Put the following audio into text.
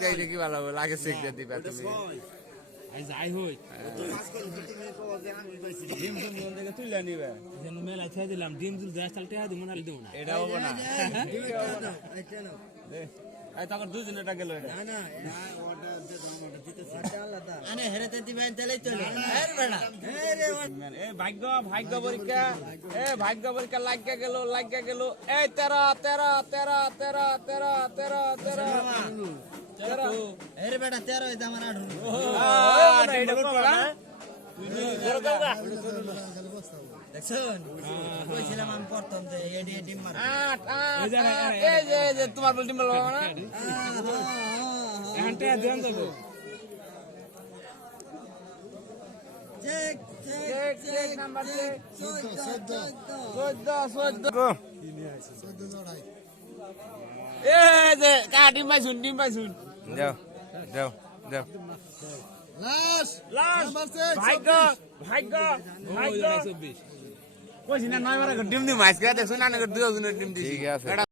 দেই দেখি ভালো হবে লাগে চেক দিয়ে দিবা তুমি আই যাই হই ডিম তুমি কোন থেকে তুইলা নিবে যেন মেলা ছেড়ে দিলাম ডিম জুল যা চালতে আদি মনে হল দেব না এটা হবে না এই তখন দুজন এটা গেল এটা না না অর্ডার দে দামটা দিতেছে এটা আলাদা আরে হেরেতে দিবেন তাহলেই চলে এর বেড়া এ ভাগ্য পরীক্ষা ভাগ্য পরীক্ষা লাগিয়া গেল এই 13 এর বেড়া 13 এটা আমার 18 দেখছুন কইছিলাম আমি প্রথম যে এডি ডিম মার 8 এই যে তোমার বল ডিম বল না এখানটা দেন দেবো চেক নাম্বার চেক 14 এই যে ডিম পাইছুন দাও লাস্ট ভাগ্য কইছি না 9 বার ডিম দি মাইস কা দেখছ না 2 জনের ডিম দিছি